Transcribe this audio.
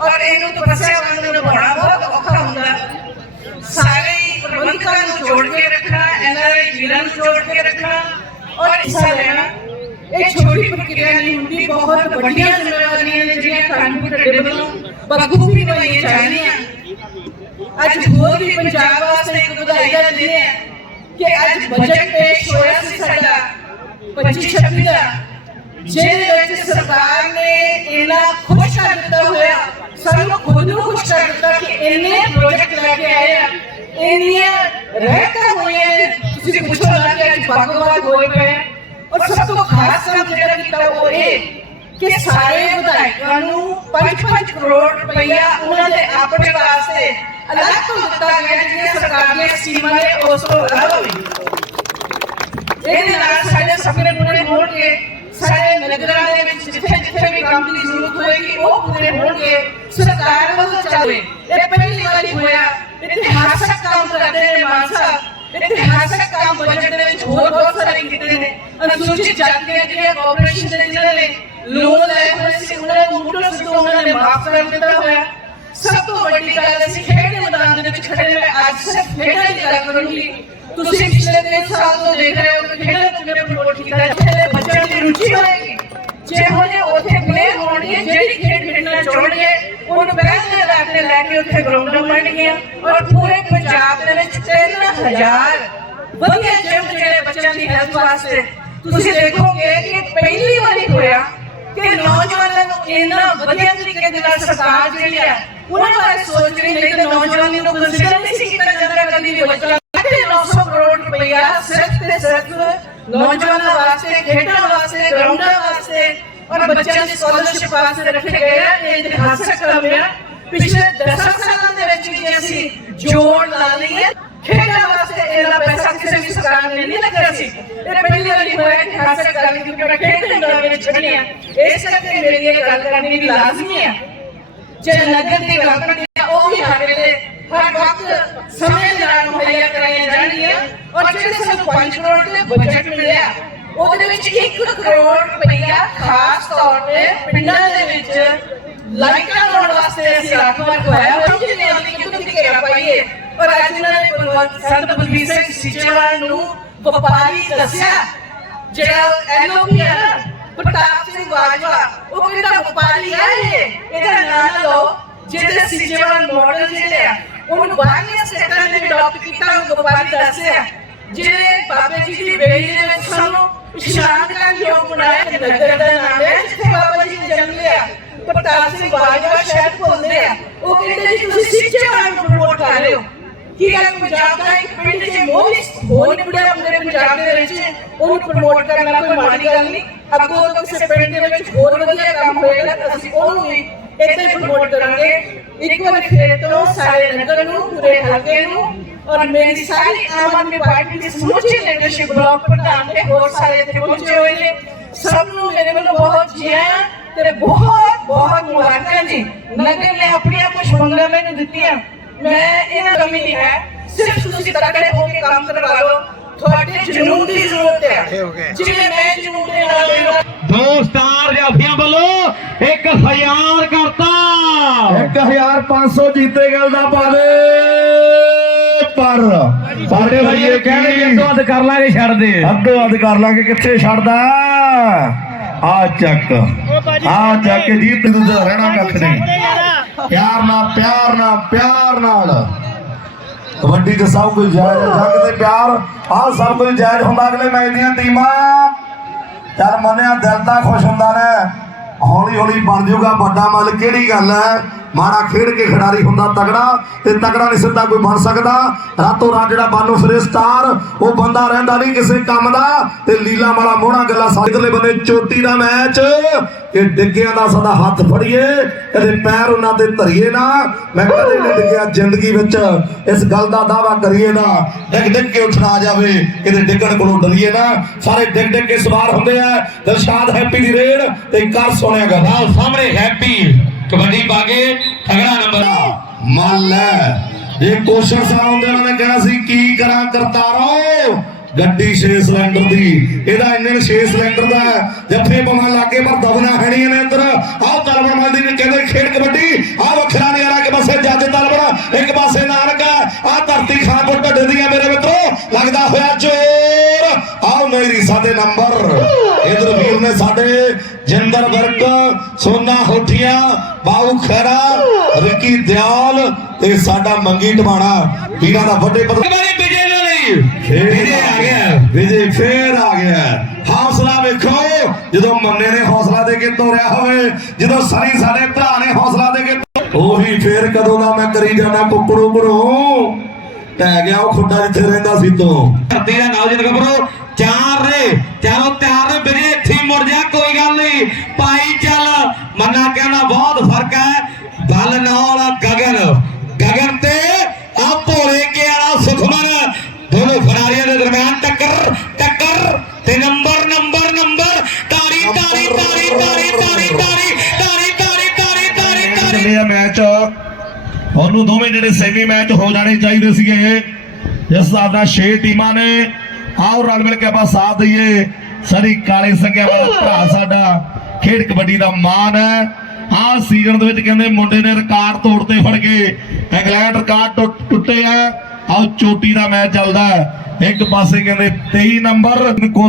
ਔਰ ਇਹਨੂੰ ਤਪੱਸਿਆ ਵਾਂਗ ਨਿਭਾਉਣਾ ਬਹੁਤ ਔਖਾ ਹੁੰਦਾ ਸਾਰੇ ਹੀ ਪ੍ਰਬੰਧਕਾਂ ਨੂੰ ਜੋੜ ਕੇ ਰੱਖਣਾ ਐਨਆਰਆਈ ਵੀਰਾਂ ਨੂੰ ਜੋੜ ਕੇ ਰੱਖਣਾ ਔਰ ਹਿੱਸਾ ਲੈਣਾ ਇਹ ਛੋਟੀ ਪ੍ਰਕਿਰਿਆ ਨਹੀਂ ਹੁੰਦੀ ਬਹੁਤ ਵੱਡੀਆਂ ਜ਼ਿੰਮੇਵਾਰੀਆਂ ਨੇ ਜਿਹੜੀਆਂ ਕਾਨੂੰਨ ਤੁਹਾਡੇ ਵੱਲੋਂ ਬਖੂਬੀ ਨਿਭਾਈਆਂ ਜਾਣੀਆਂ ਅੱਜ ਹੋਰ ਵੀ ਪੰਜਾਬ ਵਾਸਤੇ ਇੱਕ ਵਧਾਈ ਦਾ ਦਿਨ ਹੈ ਕਿ ਅੱਜ ਬਜਟ ਪੇਸ਼ ਹੋਇਆ ਸੀ ਸਾਡਾ 25 26 ਦਾ ਜਿਹਦੇ ਵਿੱਚ ਸਰਕਾਰ ਨੇ ਇੰਨਾ ਖੁਸ਼ ਇੰਨੇ ਪ੍ਰੋਜੈਕਟ ਲੈ ਕੇ ਆਏ ਆ, ਇੰਨੀਆਂ ਰਹਿਤਾਂ ਹੋਈਆਂ ਨੇ। ਤੁਸੀਂ ਪੁੱਛੋ ਨਾ ਕਿ ਅੱਜ ਬਾਗੋਬਾਗ ਹੋਏ ਪਏ ਔਰ ਸਭ ਤੋਂ ਖਾਸ ਕੰਮ ਜਿਹੜਾ ਕੀਤਾ ਉਹ ਇਹ ਕਿ ਸਾਰੇ ਵਿਧਾਇਕਾਂ ਨੂੰ 5-5 ਕਰੋੜ ਰੁਪਇਆ ਉਹਨਾਂ ਦੇ ਆਪਣੇ ਵਾਸਤੇ ਅਲੱਗ ਤੋਂ ਦਿੱਤਾ ਗਿਆ, ਜਿਹੜੀਆਂ ਸਰਕਾਰ ਦੀਆਂ ਸਕੀਮਾਂ ਨੇ, ਉਸ ਤੋਂ ਇਲਾਵਾ ਵੀ। ਇਹਦੇ ਨਾਲ ਸਾਡੇ ਸੁਪਨੇ ਪੂਰੇ ਹੋਣਗੇ ਸਾਡੇ ਨਗਰਾਂ ਦੇ ਵਿੱਚ ਜਿੱਥੇ ਜਿੱਥੇ ਵੀ ਕੰਮ ਦੀ ਜ਼ਰੂਰਤ ਹੋਏਗੀ, ਉਹ ਪੂਰੇ ਹੋਣਗੇ। ਸਰਕਾਰ ਵੱਲੋਂ ਚੱਲੇ ਇਹ ਪਹਿਲੀ ਵਾਰੀ ਹੋਇਆ। ਇਤਿਹਾਸਕ ਕੰਮ ਕਰਦੇ ਨੇ ਮਾਨ ਸਾਹਿਬ ਇਤਿਹਾਸਕ ਕੰਮ ਬਜਟ ਦੇ ਵਿੱਚ ਹੋਰ ਬਹੁਤ ਸਾਰੇ ਕੀਤੇ ਨੇ। ਅਨੁਸੂਚਿਤ ਜਾਤੀਆਂ ਜਿਹੜੀਆਂ ਕਾਰਪੋਰੇਸ਼ਨ ਦੇ ਜਿਨ੍ਹਾਂ ਨੇ ਲੋਨ ਲਏ ਹੋਏ ਸੀ, ਉਹਨਾਂ ਨੂੰ ਮੁੱਢੋਂ ਸਿੱਧੂ ਉਹਨਾਂ ਨੇ ਮਾਫ ਕਰ ਦਿੱਤਾ ਹੋਇਆ। ਸਭ ਤੋਂ ਵੱਡੀ ਗੱਲ ਅਸੀਂ ਖੇਡ ਦੇ ਮੈਦਾਨ ਦੇ ਵਿੱਚ ਖੜੇ ਨੇ ਮੈਂ ਅੱਜ ਸਿਰਫ ਖੇਡਾਂ ਦੀ ਗੱਲ ਕਰੂੰਗੀ। ਤੁਸੀਂ ਪਿਛਲੇ 3 ਸਾਲ ਤੋਂ ਦੇਖ ਰਹੇ ਹੋ ਕਿ ਖੇਡਾਂ ਨੂੰ ਕਿਵੇਂ ਪ੍ਰਮੋਟ ਕੀਤਾ ਜਾ ਰਿਹਾ ਹੈ ਬੱਚਿਆਂ ਦੀ ਰੁਚੀ ਹੋਏਗੀ ਜਿਹੋ ਜਿਹੇ ਉੱਥੇ ਪਲੇਅਰ ਹੋਣਗੇ ਜਿਹੜੀ ਖੇਡ ਖੇਡਣਾ ਚਾਹੁੰਦੇ ਉਹਨੂੰ ਪਹਿਲੇ ਰੱਖਦੇ ਲੈ ਕੇ ਉੱਥੇ ਗਰਾਊਂਡਾਂ ਬਣਨਗੀਆਂ ਔਰ ਪੂਰੇ ਪੰਜਾਬ ਦੇ ਵਿੱਚ 3000 ਵਧੀਆ ਜਿਮ ਜਿਹੜੇ ਬੱਚਿਆਂ ਦੀ ਹੈਲਥ ਵਾਸਤੇ ਤੁਸੀਂ ਦੇਖੋਗੇ ਕਿ ਪਹਿਲੀ ਵਾਰੀ ਹੋਇਆ ਕਿ ਨੌਜਵਾਨਾਂ ਨੂੰ ਇੰਨਾ ਵਧੀਆ ਤਰੀਕੇ ਦੇ ਨਾਲ ਸਰਕਾਰ ਜਿਹੜੀ ਹੈ ਉਹਨਾਂ ਬਾਰੇ ਸੋਚ ਰਹੀ ਨਹੀਂ ਤੇ ਨੌਜਵਾਨਾਂ ਨੂੰ ਕੰਸੀਡਰ ਨਹੀਂ ਸੀ ਕੀਤਾ ਜਾਂਦਾ ਕਦੀ ਵੀ ਬੱਚਾ 900 ਕਰੋੜ ਰੁਪਇਆ ਸਿਰਫ ਤੇ ਸਿਰਫ ਨੌਜਵਾਨਾਂ ਵਾਸਤੇ ਖੇਡਾਂ ਵਾਸਤੇ ਗਰਾਊਂਡਾਂ ਵਾਸਤੇ ਔਰ ਬੱਚਿਆਂ ਦੀ ਸਕਾਲਰਸ਼ਿਪ ਵਾਸਤੇ ਰੱਖੇ ਗਏ ਆ ਇਹ ਇਤਿਹਾਸਕ ਕੰਮ ਆ ਪਿਛਲੇ 10 ਸਾਲਾਂ ਦੇ ਵਿੱਚ ਜੇ ਅਸੀਂ ਜੋੜ ਲਾ ਲਈਏ ਖੇਡਾਂ ਵਾਸਤੇ ਇਹਨਾਂ ਪੈਸਾ ਕਿਸੇ ਵੀ ਸਰਕਾਰ ਨੇ ਨਹੀਂ ਲੱਗਿਆ ਸੀ ਇਹ ਪਹਿਲੀ ਵਾਰੀ ਹੋਇਆ ਕਿ ਹਾਸਲ ਕਰ ਲਈ ਕਿਉਂਕਿ ਮੈਂ ਖੇਡ ਦੇ ਮੈਦਾਨ ਵਿੱਚ ਛੱਡਣੀ ਆ ਇਸ ਕਰਕੇ ਮੇਰੀ ਇਹ ਗੱਲ ਕਰਨੀ ਵੀ ਲਾਜ਼ਮੀ ਹੈ ਜੇ ਨਗਰ ਦੀ ਗੱਲ ਕਰਨੀ ਆ ਉਹ ਵੀ ਹਰ ਵੇਲੇ ਹਰ ਵਕਤ ਸਮੇਂ ਦੇ ਨਾਲ ਮੁਹੱਈਆ ਕਰਾਈਆਂ ਜਾਣਗੀਆਂ ਔਰ ਜਿਹੜੇ ਸਾਨੂੰ 5 ਕਰੋੜ ਦੇ ਬਜਟ ਮਿਲਿਆ, ਉਹਦੇ ਵਿੱਚ 1 ਕਰੋੜ ਰੁਪਈਆ ਖਾਸ ਤੌਰ ਤੇ ਪਿੰਡਾਂ ਦੇ ਵਿੱਚ ਲਾਈਟਾਂ ਲਾਉਣ ਵਾਸਤੇ ਅਸੀਂ ਰੱਖਵਾਰ ਹੋਇਆ ਜਿਹਨੇ ਆਪਣੀ ਕਿਉਂ ਘੇਰਾ ਪਾਈਏ। ਔਰ ਅੱਜ ਇਹਨਾਂ ਨੇ ਬਲਵੰਤ ਸੰਤ ਬਲਬੀਰ ਸਿੰਘ ਸੀਚੇਵਾਲ ਨੂੰ ਵਪਾਰੀ ਦੱਸਿਆ, ਜਿਹੜਾ ਐਲਓਪੀ ਹੈ ਨਾ, ਪ੍ਰਤਾਪ ਸਿੰਘ ਬਾਜਵਾ, ਉਹ ਕਿਹੜਾ ਵਪਾਰੀ ਹੈ ਇਹ, ਇਹਦਾ ਨਾਮ ਲਓ ਜਿਹੜੇ ਸੀਜੇਵਾਲ ਮਾਡਲ ਜਿਹੜੇ ਆ ਉਹਨੂੰ ਬਾਹਰਲੀਆਂ ਸਟੇਟਾਂ ਨੇ ਅਡਾਪਟ ਕੀਤਾ ਉਹ ਵਪਾਰੀ ਦੱਸਿਆ ਜਿਹੜੇ ਬਾਬੇ ਜੀ ਦੀ ਬੇੜੀ ਦੇ ਵਿੱਚ ਸਾਨੂੰ ਇਸ਼ਨਾਨ ਕਰਨ ਯੋਗ ਬਣਾਇਆ ਕਿ ਨਗਰ ਦਾ ਨਾਮ ਹੈ ਜਿੱਥੇ ਬਾਬਾ ਜੀ ਨੇ ਜਨਮ ਲਿਆ ਪ੍ਰਤਾਪ ਸਿੰਘ ਬਾਜਵਾ ਸ਼ਾਇਦ ਭੁੱਲਦੇ ਆ ਉਹ ਕਹਿੰਦੇ ਜੀ ਤੁਸੀਂ ਸੀਜੇਵਾਲ ਨੂੰ ਪ੍ਰਮੋਟ ਕਰ ਰਹੇ ਹੋ ਕੀ ਗੱਲ ਪੰਜਾਬ ਦਾ ਇੱਕ ਪਿੰਡ ਜੇ ਮੋਹਲੀ ਹੋ ਨਿਬੜਿਆ ਪੂਰੇ ਪੰਜਾਬ ਦੇ ਵਿੱਚ ਉਹਨੂੰ ਪ੍ਰਮੋਟ ਕਰਨਾ ਕੋਈ ਮਾੜੀ ਗੱਲ ਨਹੀਂ ਅੱਗੋਂ ਤੋਂ ਕਿਸੇ ਪਿੰਡ ਦੇ ਵਿੱਚ ਹੋਰ ਵਧੀਆ ਕੰਮ ਹੋਏਗਾ, ਤਾਂ ਅਸੀਂ ਉਹਨੂੰ ਵੀ ਇੱਥੇ ਪ੍ਰਮੋਟ ਕਰਾਂਗੇ ਇੱਕ ਵਾਰ ਫਿਰ ਤੋਂ ਸਾਰੇ ਨਗਰ ਨੂੰ ਪੂਰੇ ਹਲਕੇ ਨੂੰ ਔਰ ਮੇਰੀ ਸਾਰੀ ਆਮ ਆਦਮੀ ਪਾਰਟੀ ਦੀ ਸਮੁੱਚੀ ਲੀਡਰਸ਼ਿਪ ਬਲਾਕ ਪ੍ਰਧਾਨ ਤੇ ਹੋਰ ਸਾਰੇ ਇੱਥੇ ਪਹੁੰਚੇ ਹੋਏ ਨੇ ਸਭ ਨੂੰ ਮੇਰੇ ਵੱਲੋਂ ਬਹੁਤ ਜੀ ਆਇਆਂ ਤੇ ਬਹੁਤ ਬਹੁਤ ਮੁਬਾਰਕਾਂ ਜੀ ਨਗਰ ਨੇ ਆਪਣੀਆਂ ਕੁਝ ਮੰਗਾਂ ਮੈਨੂੰ ਦਿੱਤੀਆਂ ਮੈਂ ਇਹਨਾਂ ਕਮੀ ਨਹੀਂ ਹੈ ਸਿਰਫ ਤੁਸੀਂ ਤਕੜੇ ਹੋ ਕੇ ਕੰਮ ਕਰਵਾ ਲਓ ਤੁਹਾਡੇ ਜਨੂਨ ਦੀ ਜ਼ਰੂਰਤ ਹੈ ਜਿਵੇਂ ਮੈਂ ਜਨੂਨ ਦੇ ਨਾਲ ਮੇਰਾ ਦੋ ਸਟਾਰ ਜਾਫੀਆਂ ਵੱਲੋਂ 1000 ਕਰਤਾ। 1500 ਜੀਤੇ ਗੱਲ ਦਾ ਪਾ ਦੇ। ਪਰ ਸਾਡੇ ਇਹ ਕਹਿਣਗੇ ਤੋਂ ਅੱਧ ਕਰ ਲਾਂਗੇ ਛੱਡ ਦੇ। ਅੱਧੋ ਅੱਧ ਕਰ ਲਾਂਗੇ ਕਿੱਥੇ ਛੱਡਦਾ? ਆ ਚੱਕ। ਆ ਚੱਕ ਕੇ ਜੀਤ ਤੂੰ ਤਾਂ ਰਹਿਣਾ ਕੱਖ ਨਹੀਂ। ਪਿਆਰ ਨਾਲ ਪਿਆਰ ਨਾਲ ਪਿਆਰ ਨਾਲ। ਕਬੱਡੀ ਤੇ ਸਭ ਕੁਝ ਜਾਇਜ਼ ਹੈ ਜੱਗ ਤੇ ਪਿਆਰ ਆਹ ਸਭ ਕੁਝ ਜਾਇਜ਼ ਹੁੰਦਾ ਅਗਲੇ ਮੈਚ ਦੀਆਂ ਟੀਮਾਂ। ਚੱਲ ਮੰਨਿਆ ਦਿਲ ਤਾਂ ਖੁਸ਼ ਹੁੰਦਾ ਨੇ। ਹੌਲੀ ਹੌਲੀ ਬਣ ਜਾਊਗਾ ਵੱਡਾ ਮੱਲ। ਕਿਹੜੀ ਗੱਲ ਹੈ? ਮਾੜਾ ਖੇਡ ਕੇ ਖਿਡਾਰੀ ਹੁੰਦਾ ਤਗੜਾ ਤੇ ਤਗੜਾ ਨਹੀਂ ਸਿੱਧਾ ਕੋਈ ਬਣ ਸਕਦਾ। ਰਾਤੋਂ ਰਾਤ ਜਿਹੜਾ ਬਾਨੂ ਫਰੇ ਸਟਾਰ, ਉਹ ਬੰਦਾ ਰਹਿੰਦਾ ਨਹੀਂ ਕਿਸੇ ਕੰਮ ਦਾ ਤੇ ਲੀਲਾ ਵਾਲਾ ਮੋਹਣਾ ਗੱਲਾਂ ਸਾਈਕਲੇ ਬੰਨੇ ਚੋਟੀ ਦਾ ਮੈਚ। ਇਹ ਡਿੱਗਿਆਂ ਦਾ ਸਦਾ ਹੱਥ ਫੜੀਏ, ਕਦੇ ਪੈਰ ਉਹਨਾਂ ਤੇ ਧਰੀਏ ਨਾ। ਮੈਂ ਕਦੇ ਨਹੀਂ ਡਿੱਗਿਆ ਜ਼ਿੰਦਗੀ ਵਿੱਚ। ਇਸ ਗੱਲ ਦਾ ਦਾਵਾ ਕਰੀਏ ਨਾ। ਡਿੱਗ ਡਿੱਗ ਕੇ ਉੱਠਣਾ ਜਾਵੇ, ਕਿਤੇ ਡਿੱਗਣ ਕੋਲੋਂ ਡਰੀਏ ਨਾ। ਸਾਰੇ ਡਿੱਗ ਡਿੱਗ ਕੇ ਸਵਾਰ ਹੁੰਦੇ ਆ। ਦਿਲਸ਼ਾਦ ਹੈਪੀ ਦੀ ਰੇਡ ਤੇ ਕਰ ਸੋਹਣਿਆ ਗੱਲ ਸਾਹਮਣੇ ਹੈਪੀ ਕਬੱਡੀ ਪਾ ਕੇ ਤਗੜਾ ਨੰਬਰ ਮੰਨ ਲੈ। ਇਹ ਕੋਸ਼ਿਸ਼ ਹੁੰਦੇ ਉਹਨਾਂ ਨੇ ਕਹਿਣਾ ਸੀ, ਕੀ ਕਰਾਂ ਕਰਤਾਰੋ? ਗੱਡੀ 6 ਸਿਲੰਡਰ ਦੀ। ਇਹਦਾ ਇੰਜਨ 6 ਸਿਲੰਡਰ ਦਾ ਹੈ। ਜੱਫੇ ਪਵਾਂ ਲੱਗੇ, ਪਰ ਦਬਨਾ ਹੈ ਨਹੀਂ ਇਹਨੇ ਅੰਦਰ। ਆਹ ਤਲਵਰ ਮੰਦੀ ਨੇ ਕਹਿੰਦੇ ਖੇਡ ਕਬੱਡੀ, ਆਹ ਵੱਖਰਾ ਨਜ਼ਾਰਾ ਇੱਕ ਪਾਸੇ ਜੱਜ ਤਲਵਰ ਇੱਕ ਪਾਸੇ ਨਾਨਕ ਆਹ ਧਰਤੀ ਖਾਨਪੁਰ ਢੱਡੇ ਦੀ ਆ ਮੇਰੇ ਮਿੱਤਰੋ ਲੱਗਦਾ ਹੋਇਆ ਚੋਰ ਆਹ ਨਹੀਂ ਰੀਸਾ ਦੇ ਨੰਬਰ ਇਧਰ ਵੀਰ ਨੇ ਸਾਡੇ ਜਿੰਦਰ ਵਰਕ ਸੋਨਾ ਹੋਠੀਆਂ ਬਾਬੂ ਖੈਰਾ ਰਿੱਕੀ ਦਿਆਲ ਤੇ ਸਾਡਾ ਮੰਗੀ ਟਵਾਣਾ ਵੀਰਾਂ ਦਾ ਵੱਡੇ ਪਦ ਵਾਰੀ ਵਿਜੇ ਦੇ ਲਈ। ਵਿਜੇ ਆ ਗਿਆ। ਵਿਜੇ ਫੇਰ ਆ ਗਿਆ। ਹੌਸਲਾ ਵੇਖੋ ਜਦੋਂ ਮੰਨੇ ਨੇ ਹੌਸਲਾ ਦੇ ਕੇ ਤੋਰਿਆ ਹੋਵੇ ਜਦੋਂ ਸਨੀ ਸਾਡੇ ਭਰਾ ਨੇ ਹੌਸਲਾ ਦੇ ਕੇ ਉਹੀ ਫੇਰ ਕਦੋਂ ਦਾ ਮੈਂ ਕਰੀ ਜਾਣਾ ਕੁੱਕੜੂ ਘਰੋਂ ਟਹਿ ਗਿਆ ਉਹ ਖੁੱਡਾ ਜਿੱਥੇ ਰਹਿੰਦਾ ਸੀ ਤੋਂ। ਧਰਤੀ ਦਾ ਨੌਜਵਾਨ ਗੱਭਰੂ ਚਾਰ ਰੇ ਚਾਰੋਂ ਮੰਨਾ ਕਹਿਣਾ ਬਹੁਤ ਫ਼ਰਕ ਹੈ ਬਲ ਨਾਲ ਗਗਨ ਗਗਨ ਤੇ ਆ ਭੋਲੇ ਕੇ ਵਾਲਾ ਸੁਖਮਨ ਦੋਨੋਂ ਖਿਡਾਰੀਆਂ ਦੇ ਦਰਮਿਆਨ ਟੱਕਰ ਟੱਕਰ ਤੇ ਨੰਬਰ ਨੰਬਰ ਨੰਬਰ ਤਾਰੀ ਤਾਰੀ ਤਾਰੀ ਤਾਰੀ ਤਾਰੀ ਤਾਰੀ ਤਾਰੀ ਤਾਰੀ ਤਾਰੀ ਤਾਰੀ ਤਾਰੀ ਚੱਲੇ ਮੈਚ ਉਹਨੂੰ ਦੋਵੇਂ ਜਿਹੜੇ ਸੈਮੀ ਮੈਚ ਹੋ ਜਾਣੇ ਚਾਹੀਦੇ ਸੀਗੇ ਇਸ ਹਿਸਾਬ ਨਾਲ 6 ਟੀਮਾਂ ਨੇ ਆਓ ਰਲ ਮਿਲ ਕੇ ਆਪਾਂ ਸਾਥ ਦਈਏ ਸਰੀ ਕਾਲੇ ਸੰਗਿਆ ਵਾਲਾ ਭਰਾ ਸਾਡਾ ਖੇਡ ਕਬੱਡੀ ਦਾ ਮਾਣ ਹੈ। ਆਹ ਸੀਜ਼ਨ ਦੇ ਵਿੱਚ ਕਹਿੰਦੇ ਮੁੰਡੇ ਨੇ ਰਿਕਾਰਡ ਤੋੜਤੇ ਫੜ ਕੇ ਇੰਗਲੈਂਡ ਰਿਕਾਰਡ ਟੁੱਟ- ਟੁੱਟੇ ਆ। ਆਓ ਚੋਟੀ ਦਾ ਮੈਚ ਚੱਲਦਾ ਹੈ। ਇੱਕ ਪਾਸੇ ਕਹਿੰਦੇ 23 ਨੰਬਰ।